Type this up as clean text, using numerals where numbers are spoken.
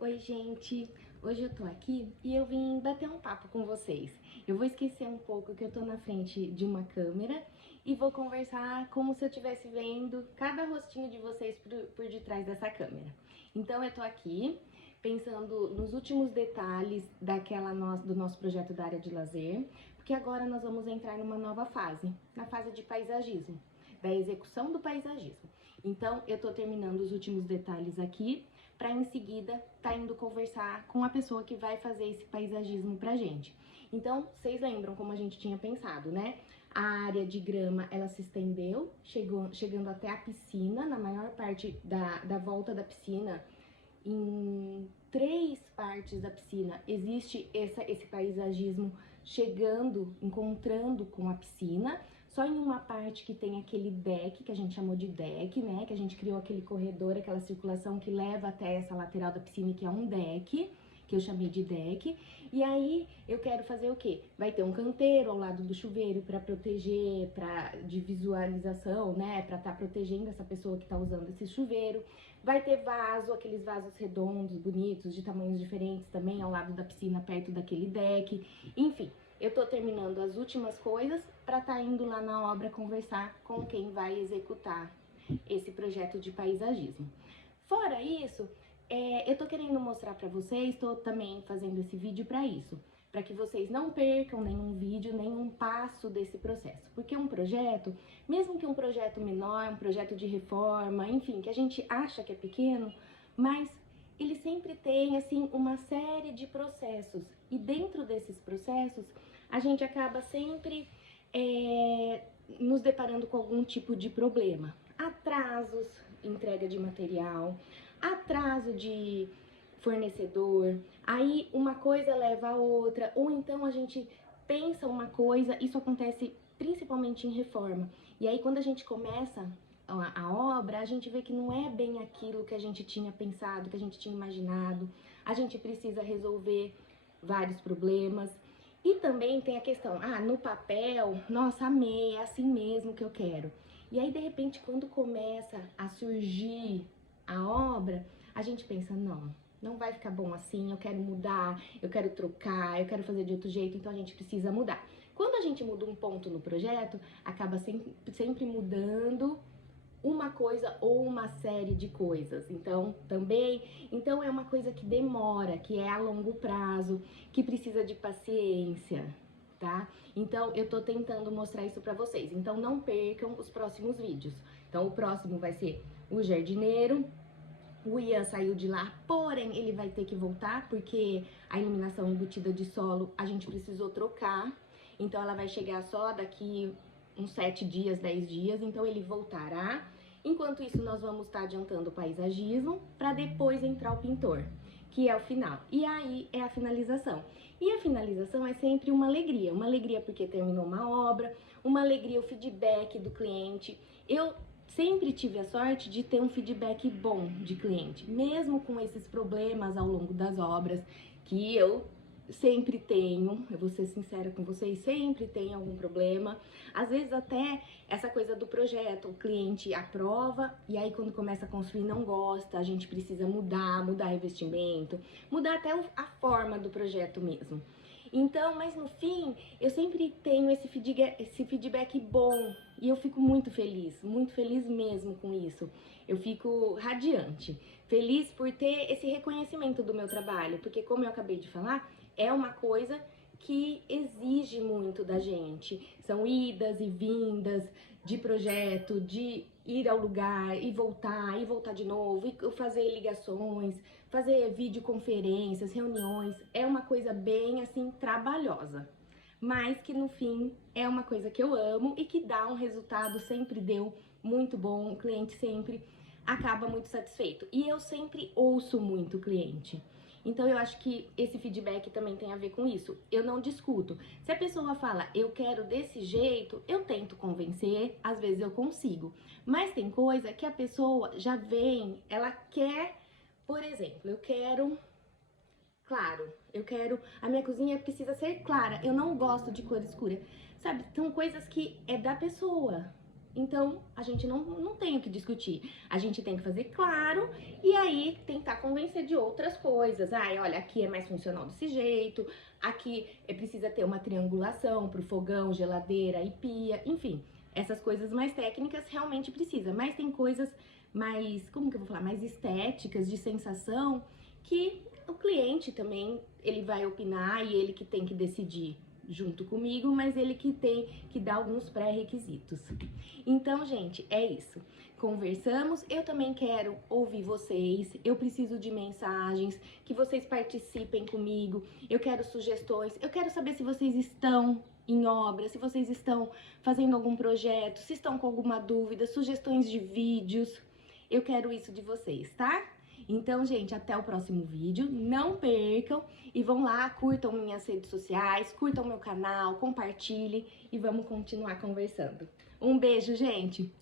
Oi, gente! Hoje eu tô aqui e eu vim bater um papo com vocês. Eu vou esquecer um pouco que eu tô na frente de uma câmera e vou conversar como se eu estivesse vendo cada rostinho de vocês por detrás dessa câmera. Então eu tô aqui pensando nos últimos detalhes do nosso projeto da área de lazer, porque agora nós vamos entrar numa nova fase, na fase de paisagismo, da execução do paisagismo. Então eu tô terminando os últimos detalhes aqui, para em seguida tá indo conversar com a pessoa que vai fazer esse paisagismo pra gente. Então, vocês lembram como a gente tinha pensado, né? A área de grama, ela se estendeu, chegando até a piscina, na maior parte da volta da piscina, em 3 partes da piscina, existe esse paisagismo chegando, encontrando com a piscina. Só em uma parte que tem aquele deck, que a gente chamou de deck, né? Que a gente criou aquele corredor, aquela circulação que leva até essa lateral da piscina, que é um deck, que eu chamei de deck. E aí eu quero fazer o quê? Vai ter um canteiro ao lado do chuveiro para proteger, de visualização, né? Para estar protegendo essa pessoa que está usando esse chuveiro. Vai ter vaso, aqueles vasos redondos, bonitos, de tamanhos diferentes também ao lado da piscina, perto daquele deck. Enfim, eu tô terminando as últimas coisas para estar indo lá na obra conversar com quem vai executar esse projeto de paisagismo. Fora isso, eu tô querendo mostrar para vocês, tô também fazendo esse vídeo para isso, para que vocês não percam nenhum vídeo, nenhum passo desse processo. Porque um projeto, mesmo que um projeto menor, um projeto de reforma, enfim, que a gente acha que é pequeno, mas ele sempre tem, assim, uma série de processos. E dentro desses processos, a gente acaba sempre nos deparando com algum tipo de problema. Atrasos, entrega de material, atraso de fornecedor, aí uma coisa leva a outra, ou então a gente pensa uma coisa, isso acontece principalmente em reforma. E aí quando a gente começa a obra, a gente vê que não é bem aquilo que a gente tinha pensado, que a gente tinha imaginado. A gente precisa resolver vários problemas. E também tem a questão, no papel, nossa, amei, é assim mesmo que eu quero. E aí, de repente, quando começa a surgir a obra, a gente pensa, não vai ficar bom assim, eu quero mudar, eu quero trocar, eu quero fazer de outro jeito, então a gente precisa mudar. Quando a gente muda um ponto no projeto, acaba sempre mudando uma coisa ou uma série de coisas. Então é uma coisa que demora, que é a longo prazo, que precisa de paciência, tá? Então eu tô tentando mostrar isso pra vocês. Então não percam os próximos vídeos. Então o próximo vai ser o jardineiro. O Ian saiu de lá, porém ele vai ter que voltar porque a iluminação embutida de solo a gente precisou trocar. Então ela vai chegar só daqui uns 7 dias, 10 dias, então ele voltará. Enquanto isso, nós vamos estar adiantando o paisagismo para depois entrar o pintor, que é o final. E aí é a finalização. E a finalização é sempre uma alegria porque terminou uma obra, uma alegria o feedback do cliente. Eu sempre tive a sorte de ter um feedback bom de cliente, mesmo com esses problemas ao longo das obras, que eu sempre tenho, eu vou ser sincera com vocês, sempre tem algum problema. Às vezes até essa coisa do projeto, o cliente aprova e aí quando começa a construir não gosta, a gente precisa mudar revestimento, mudar até a forma do projeto mesmo. Então, mas no fim, eu sempre tenho esse feedback bom e eu fico muito feliz mesmo com isso. Eu fico radiante, feliz por ter esse reconhecimento do meu trabalho, porque como eu acabei de falar, é uma coisa que exige muito da gente. São idas e vindas de projeto, de ir ao lugar e voltar de novo, e fazer ligações, fazer videoconferências, reuniões. É uma coisa bem assim trabalhosa, mas que no fim é uma coisa que eu amo e que dá um resultado, sempre deu muito bom, o cliente sempre acaba muito satisfeito. E eu sempre ouço muito o cliente. Então eu acho que esse feedback também tem a ver com isso. Eu não discuto. Se a pessoa fala, eu quero desse jeito, eu tento convencer, às vezes eu consigo. Mas tem coisa que a pessoa já vem, ela quer, por exemplo, a minha cozinha precisa ser clara, eu não gosto de cor escura. Sabe, são coisas que é da pessoa. Então, a gente não tem o que discutir. A gente tem que fazer claro e aí tentar convencer de outras coisas. Ai, olha, aqui é mais funcional desse jeito, aqui precisa ter uma triangulação pro fogão, geladeira e pia, enfim. Essas coisas mais técnicas realmente precisa, mas tem coisas mais, como que eu vou falar, mais estéticas, de sensação, que o cliente também, ele vai opinar e ele que tem que decidir junto comigo, mas ele que tem que dar alguns pré-requisitos. Então, gente, é isso. Conversamos, eu também quero ouvir vocês, eu preciso de mensagens, que vocês participem comigo, eu quero sugestões, eu quero saber se vocês estão em obra, se vocês estão fazendo algum projeto, se estão com alguma dúvida, sugestões de vídeos, eu quero isso de vocês, tá? Então, gente, até o próximo vídeo, não percam e vão lá, curtam minhas redes sociais, curtam meu canal, compartilhem e vamos continuar conversando. Um beijo, gente!